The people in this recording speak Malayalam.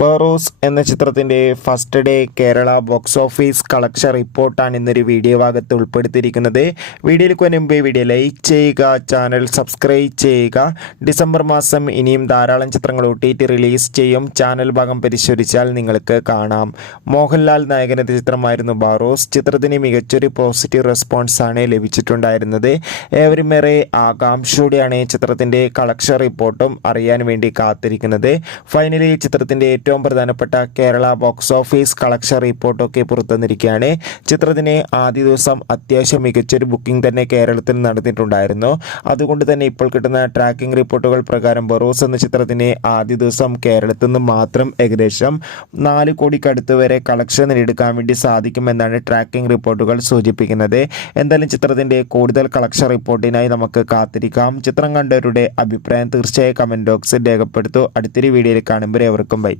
ബറോസ് എന്ന ചിത്രത്തിൻ്റെ first day Kerala box office collection റിപ്പോർട്ടാണ് ഇന്നൊരു വീഡിയോ ഭാഗത്ത് ഉൾപ്പെടുത്തിയിരിക്കുന്നത്. വീഡിയോയിലേക്ക് മുൻപ് വീഡിയോ ലൈക്ക് ചെയ്യുക, ചാനൽ സബ്സ്ക്രൈബ് ചെയ്യുക. ഡിസംബർ മാസം ഇനിയും ധാരാളം ചിത്രങ്ങൾ OTT റിലീസ് ചെയ്യും. ചാനൽ ഭാഗം പരിശോധിച്ചാൽ നിങ്ങൾക്ക് കാണാം. മോഹൻലാൽ നായകനെത്തിയ ചിത്രമായിരുന്നു ബറോസ്. ചിത്രത്തിന് മികച്ചൊരു പോസിറ്റീവ് റെസ്പോൺസാണ് ലഭിച്ചിട്ടുണ്ടായിരുന്നത്. ഏവരുമേറെ ആകാംക്ഷയോടെയാണ് ചിത്രത്തിൻ്റെ കളക്ഷൻ റിപ്പോർട്ടും അറിയാൻ വേണ്ടി കാത്തിരിക്കുന്നത്. ഫൈനലി ചിത്രത്തിൻ്റെ ഏറ്റവും പ്രധാനപ്പെട്ട കേരള ബോക്സ് ഓഫീസ് കളക്ഷൻ റിപ്പോർട്ടൊക്കെ പുറത്തുവന്നിരിക്കുകയാണ്. ചിത്രത്തിന് ആദ്യ ദിവസം അത്യാവശ്യം മികച്ചൊരു ബുക്കിംഗ് തന്നെ കേരളത്തിൽ നടന്നിട്ടുണ്ടായിരുന്നു. അതുകൊണ്ട് തന്നെ ഇപ്പോൾ കിട്ടുന്ന ട്രാക്കിംഗ് റിപ്പോർട്ടുകൾ പ്രകാരം ബറോസ് എന്ന ചിത്രത്തിന് ആദ്യ ദിവസം കേരളത്തിൽ നിന്ന് മാത്രം ഏകദേശം 4 കോടിക്കടുത്ത് വരെ കളക്ഷൻ നേടിയെടുക്കാൻ വേണ്ടി സാധിക്കുമെന്നാണ് ട്രാക്കിംഗ് റിപ്പോർട്ടുകൾ സൂചിപ്പിക്കുന്നത്. എന്തായാലും ചിത്രത്തിൻ്റെ കൂടുതൽ കളക്ഷൻ റിപ്പോർട്ടിനായി നമുക്ക് കാത്തിരിക്കാം. ചിത്രം കണ്ടവരുടെ അഭിപ്രായം തീർച്ചയായും കമൻറ്റ് ബോക്സിൽ രേഖപ്പെടുത്തൂ. അടുത്തൊരു വീഡിയോയിൽ കാണുമ്പോൾ എവർക്കും ബൈ.